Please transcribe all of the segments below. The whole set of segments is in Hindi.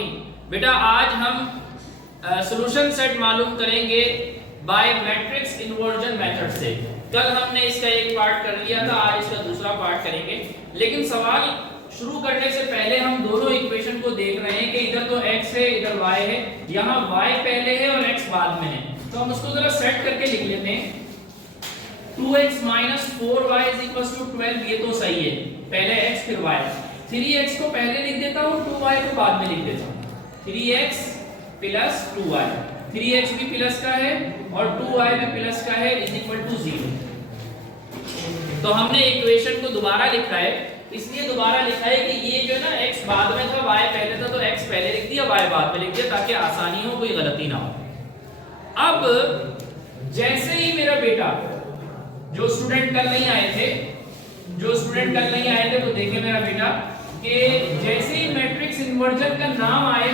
अजीम। बेटा आज हम सॉल्यूशन सेट मालूम करेंगे बाय मैट्रिक्स इन्वर्जन मेथड से। कल हमने इसका एक पार्ट कर लिया था, आज इसका दूसरा पार्ट करेंगे। लेकिन सवाल शुरू करने से पहले हम दोनों इक्वेशन को देख रहे हैं कि इधर तो x है, इधर y है। यहाँ y पहले है और x बाद में है, तो हम उसको जरा सेट करके लिख लेते हैं। 2x - 4y = 12, ये तो सही है। पहले x फिर y। 3x को पहले लिख देता हूँ, 2y को बाद में लिख देता हूँ। 3x + 2y, 3x भी प्लस का है और 2y भी प्लस का है, = 0। तो हमने इक्वेशन को दोबारा लिखा है, इसलिए दोबारा लिखा है कि ये जो है ना x बाद में था, y पहले था, तो x पहले लिख दिया, y बाद में लिख दिया, ताकि आसानी हो, कोई गलती ना हो। अब जैसे ही मेरा बेटा, जो स्टूडेंट कल नहीं आए थे, तो देखिए मेरा बेटा कि जैसे ही मैट्रिक्स इन्वर्जन का नाम आए,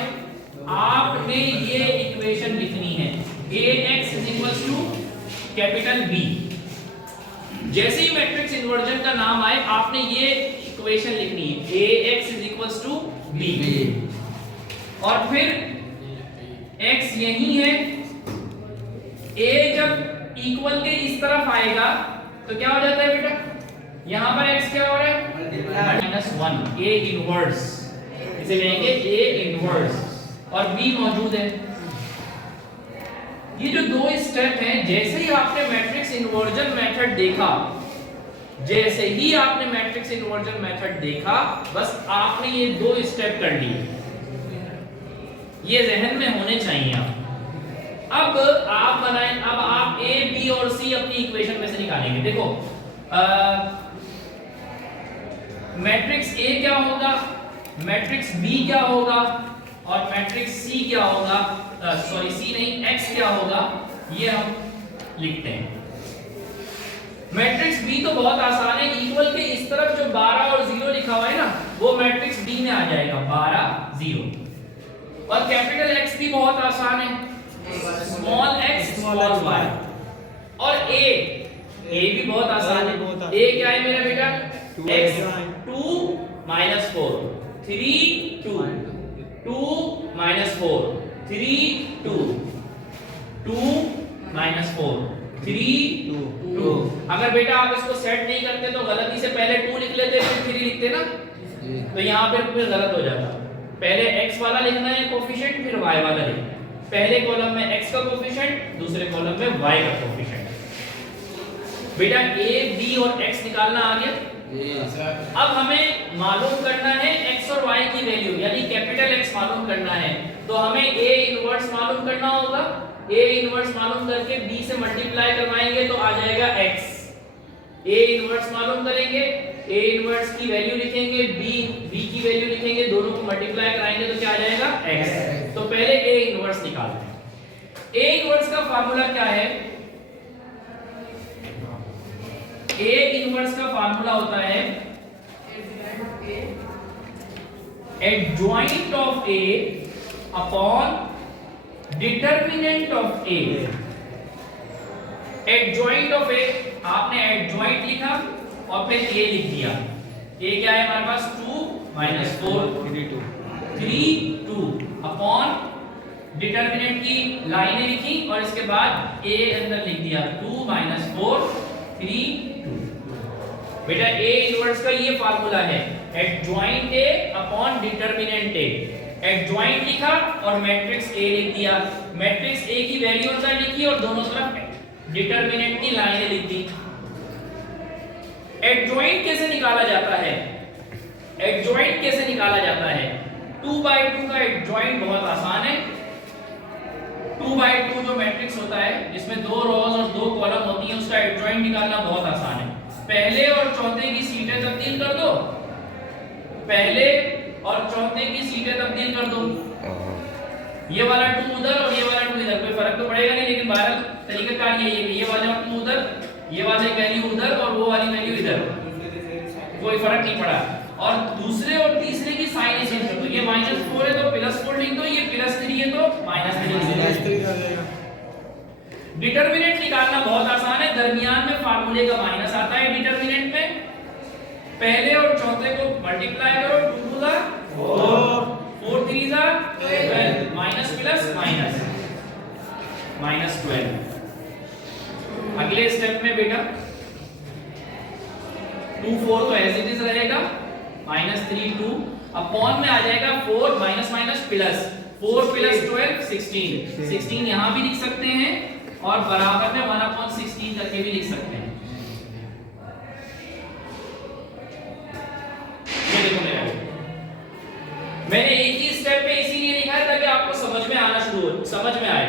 आपने ये इक्वेशन लिखनी है, ax = कैपिटल B। जैसे ही मैट्रिक्स इन्वर्जन का नाम आए, आपने ये इक्वेशन लिखनी है, ax = b। और फिर x यही है, a जब इक्वल के इस तरफ आएगा तो क्या हो जाता है बेटा, यहां पर x क्या हो रहा है, -1, a इनवर्स, इसे कहेंगे a इनवर्स, और b मौजूद है। ये जो दो स्टेप हैं, जैसे ही आपने मैट्रिक्स इन्वर्जन मेथड देखा, बस आपने ये दो स्टेप कर लिए, ये जहन में होने चाहिए आप। अब आप बनाएं, अब आप a, b और c अपनी इक्वेशन में से निकालेंगे। देखो मैट्रिक्स a क्या होगा, मैट्रिक्स b क्या होगा और मैट्रिक्स c क्या होगा, सॉरी c नहीं, x क्या होगा, ये हम लिखते हैं। मैट्रिक्स b तो बहुत आसान है, इक्वल के इस तरफ जो 12 और 0 लिखा हुआ है ना, वो मैट्रिक्स b में आ जाएगा, 12 0। और कैपिटल X भी बहुत आसान है, स्मॉल x स्मॉल y। और a भी बहुत आसान है, a क्या है मेरा बेटा, x 2 - 4 3 2 2 - 4 3 2 2 - 4 3 2। अगर बेटा आप इसको सेट नहीं करते तो गलती से पहले 2 लिख लेते, फिर 3 लिखते ना, तो यहाँ पे फिर गलत हो जाता। पहले x वाला लिखना है कोफिशिएंट, फिर y वाला लिखना है। पहले कॉलम में x का कोफिशिएंट, दूसरे कॉलम में y का कोफिशिएंट। बेटा a, b और x निकालना आ गया। अब हमें मालूम करना है x और y की वैल्यू, यानी कैपिटल X मालूम करना है, तो हमें a इनवर्स मालूम करना होगा। a इनवर्स मालूम करके b से मल्टीप्लाई करवाएंगे तो आ जाएगा x। a इनवर्स मालूम करेंगे, a इनवर्स की वैल्यू लिखेंगे, b की वैल्यू लिखेंगे, दोनों को मल्टीप्लाई कराएंगे तो क्या आ जाएगा, x। तो पहले a इनवर्स निकालते हैं। a इनवर्स का फार्मूला क्या है, a इनवर्स का फार्मूला होता है adjoint of a upon determinant of a। Adjoint of a, आपने एडजॉइंट लिखा और फिर a लिख दिया। a क्या है हमारे पास, 2 - 4 3 2 अपॉन डिटरमिनेंट की लाइनें लिखी और इसके बाद a अंदर लिख दिया, 2 - 4 3 2। बेटा a इनवर्स का ये फार्मूला है, adjoint a upon determinant a। Adjoint लिखा और मैट्रिक्स a लिख दिया, मैट्रिक्स a की वैल्यू अंदर लिखी और दोनों तरफ डिटरमिनेंट की लाइनें लिख दी। एडजॉइंट कैसे निकाला जाता है, 2/2 का एडजॉइंट बहुत आसान है। 2/2 जो मैट्रिक्स होता है, जिसमें 2 रोज और 2 कॉलम होती हैं, उसका एडजॉइंट निकालना बहुत आसान है। पहले और चौथे की सीटें तब्दील कर दो, ये वाला 2 उधर और ये वाला 2 इधर, कोई फर्क तो पड़ेगा नहीं, लेकिन बहरहाल तरीकाकार यही है कि ये वाला 2 उधर, ये वाली वैल्यू उधर और वो वाली वैल्यू इधर, कोई फर्क नहीं पड़ा। और दूसरे और तीसरे की साइन चेंज कर दो, ये -4 है तो +4 लिख दो, ये +3 है तो -3 लिख दो। डिटरमिनेंट निकालना बहुत आसान है, दरमियान में फार्मूले का माइनस आता है डिटरमिनेंट में। पहले और चौथे को मल्टीप्लाई करो, 2 2 4 4 3 4 -12। अगले स्टेप में बेटा 2 4 तो एज इट इज रहेगा, -3 2 अपॉन में आ जाएगा 4 माइनस माइनस प्लस 4 प्लस 12 16 यहां भी लिख सकते हैं और बराबर में 1/16 करके भी लिख सकते हैं। ये देखो मेरा, मैंने एक ही स्टेप में इसीलिए लिखा है ताकि आपको समझ में आना शुरू हो, समझ में आए।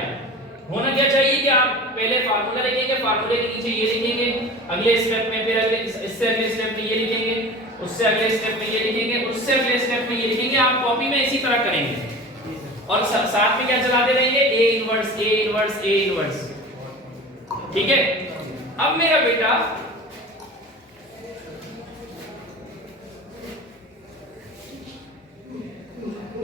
होना क्या चाहिए कि आप पहले फार्मूला लिखेंगे, फार्मूले के नीचे ये लिखेंगे, अगले स्टेप में फिर अगले इससे अगले स्टेप में ये लिखेंगे, उससे अगले स्टेप में ये लिखेंगे, उससे अगले स्टेप में ये लिखेंगे। आप कॉपी में इसी तरह करेंगे और साथ में क्या चलाते रहेंगे, A inverse A inverse A inverse. ठीक है, अब मेरा बेटा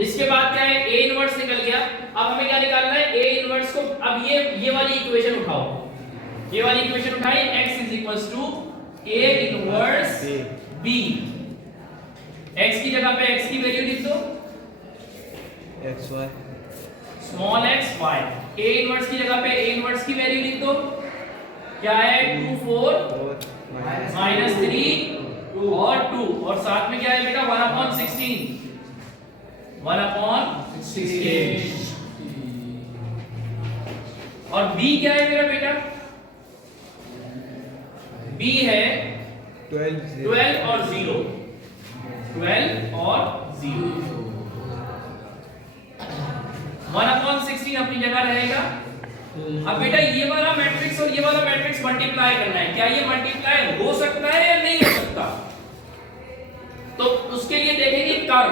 इसके बाद क्या है, a इनवर्स निकल गया। अब हमें क्या निकालना है, a इनवर्स को। अब ये वाली इक्वेशन उठाओ, ये वाली इक्वेशन उठाइए, x a inverse b। x की जगह पे x की वैल्यू लिख दो, xy small x y। a inverse की जगह पे a इनवर्स की वैल्यू लिख दो, क्या है 2 4 -3 और 2 और साथ में क्या है बेटा 1/16 और b क्या है मेरा बेटा, b है 12 और 0 1/16 अपनी जगह रहेगा। अब बेटा ये वाला मैट्रिक्स और ये वाला मैट्रिक्स मल्टीप्लाई करना है, क्या ये मल्टीप्लाई हो सकता है या नहीं हो सकता? तो उसके लिए देखेंगे कर्व।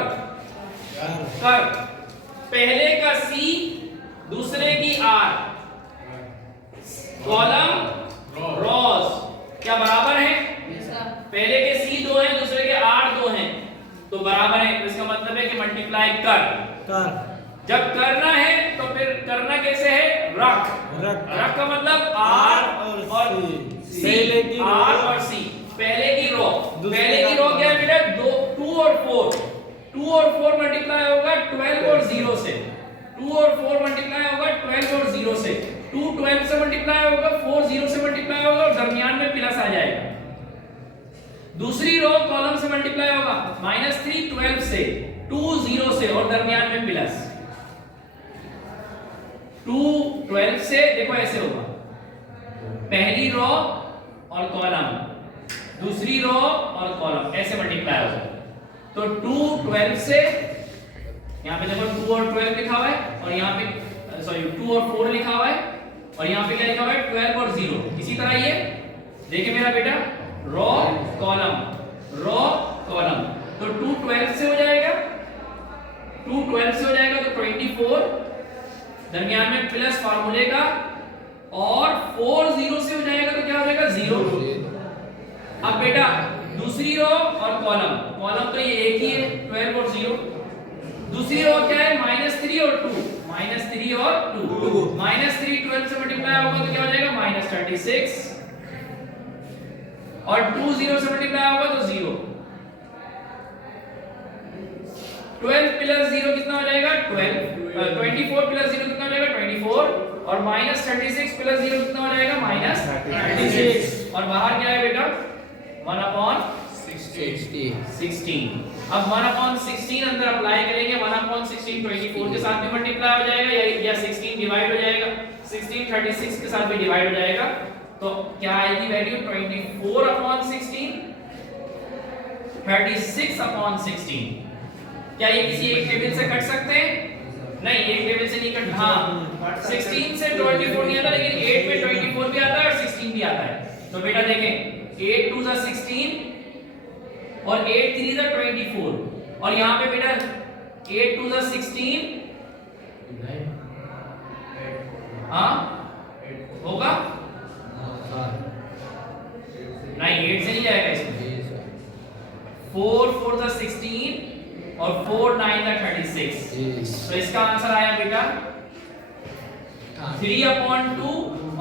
पहले का C दूसरे की R, कॉलम रॉस क्या बराबर है? पहले के C 2 हैं, दूसरे के R 2 हैं, तो बराबर है। तो इसका मतलब है कि मल्टीप्लाई कर। जब करना है तो फिर करना कैसे है, रख का मतलब R और C, R और C। पहले की रो क्या है बेटा, 2 और 4 मल्टीप्लाई होगा 12 और 0 से, 2 और 4 मल्टीप्लाई होगा 12 और 0 से, 2 12 से मल्टीप्लाई होगा, 4 0 से मल्टीप्लाई होगा और दरमियान में प्लस आ जाएगा। दूसरी रो कॉलम से मल्टीप्लाई होगा, -3 12 से, 2 0 से और दरमियान में प्लस, 2 12 से। देखो ऐसे होगा, पहली रो और कॉलम, दूसरी रो और कॉलम, ऐसे मल्टीप्लाई होगा। तो 2 12 से, यहाँ पे देखो 2 और 12 लिखा हुआ है और यहाँ पे 2 और 4 लिखा हुआ है और यहाँ पे क्या लिखा हुआ है 12 और 0। इसी तरह ये देखिए मेरा बेटा, रो कॉलम तो 2 12 से हो जाएगा, 2 12 से हो जाएगा तो 24, दरमियान में प्लस फार्मूले का, और 4 0 से हो जाएगा तो क्या हो जाएगा 0। अब बेटा दूसरी रो और कॉलम तो ये एक ही है, 12 और 0। दूसरी रो क्या है, -3 और 2 -3 12 से मल्टीप्लाई होगा तो क्या हो जाएगा -36 और 2 0 से मल्टीप्लाई होगा तो 0। 12 प्लस 0 कितना हो जाएगा 12, 24 प्लस 0 कितना हो जाएगा 24 और -36 प्लस 0 कितना हो जाएगा -36 और बाहर क्या है बेटा 1/16। अब 1/16 अंदर अप्लाई करेंगे, 1/16 24 के साथ में मल्टीप्लाई हो जाएगा या 16 डिवाइड हो जाएगा, 16 36 के साथ भी डिवाइड हो जाएगा। तो क्या आएगी वैल्यू 24/16, 36/16। क्या ये किसी एक टेबल से कट सकते हैं? नहीं, एक टेबल से नहीं कट। हाँ, 16 से 24 नहीं आता, लेकिन 8 में 24 भी आता है और 16 भी आता है। तो बेटा देखें, 8 2 जा 16 और 8 3 जा 24 और यहाँ पे बेटा 8 2 जा 16, हाँ होगा नहीं, 8 से नहीं जाएगा इसमें। 4 4 जा 16 और 4 9 जा 36। तो इसका आंसर आया बेटा 3/2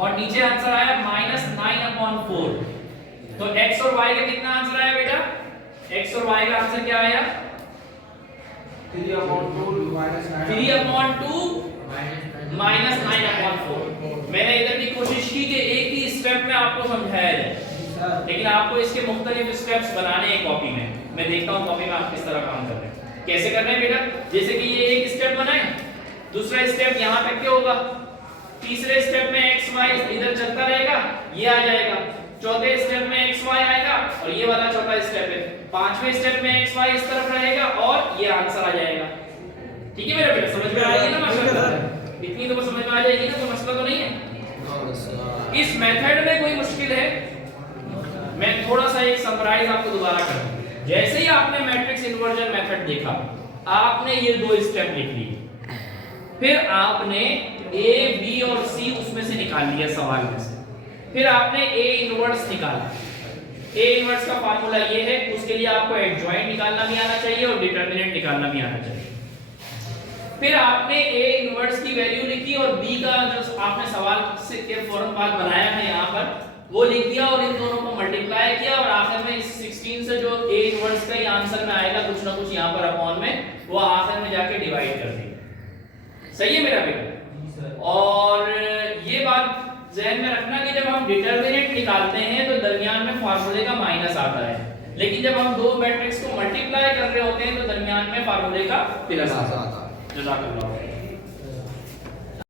और नीचे आंसर आया -9/4। तो x और y का कितना आंसर आया बेटा? x और y का आंसर क्या आया? 3/2 -9 -9/4। मैंने इधर भी कोशिश की कि एक ही स्टेप में आपको समझाया जाए, लेकिन आपको इसके मुख्तलिफ स्टेप्स बनाने हैं कॉपी में। मैं देखता हूँ कॉपी में आप किस तरह काम कर रहे हैं। कैसे कर रहे हैं बेटा? जैसे कि ये एक स्टेप बनाए, दूसरा स्टेप यहाँ तक के होगा, तीसरे स्टेप में एक्स वाई इधर चलता रहेगा, ये आ जाएगा, चौथे स्टेप में एक्स वाई आएगा और ये वाला चौथा स्टेप है, पांचवें स्टेप में एक्स वाई इस तरफ रहेगा और ये आंसर आ जाएगा। ठीक है मेरा बेटा, समझ में आ गई ना माशाल्लाह? इतनी तो समझ में आ जाएगी ना, कोई मसला तो नहीं है। इस मेथड में कोई मुश्किल है? मैं थोड़ा सा एक समराइज आपको दोबारा कर दूं। जैसे ही आपने मैट्रिक्स इन्वर्जन मेथड देखा, आपने ये दो स्टेप लिख लिए, फिर आपने ए बी और सी उसमें से निकाल लिया सवाल में से, फिर आपने ए इनवर्स निकाला। ए इनवर्स का फार्मूला ये है, उसके लिए आपको एडजॉइंट निकालना भी आना चाहिए और डिटरमिनेंट निकालना भी आना चाहिए। फिर आपने ए इनवर्स की वैल्यू लिखी और बी का जो आपने सवाल से के फौरन बाद बनाया है यहाँ पर, वो लिख दिया और इन दोनों को मल्टीप्लाई किया और आखिर में इस 16 से जो ए इनवर्स का ही आंसर में आएगा कुछ ना कुछ यहाँ पर अपॉन में, वो आखिर में जाके डिवाइड कर देगा। सही है मेरा बेटा? और ये बात ज़हन में रखना कि जब हम डिटरमिनेंट निकालते हैं तो दरमियान में फार्मूले का माइनस आता है, लेकिन जब हम दो मैट्रिक्स को मल्टीप्लाई कर रहे होते हैं तो दरमियान में फार्मूले का प्लस आता है। जज़ाकल्लाह।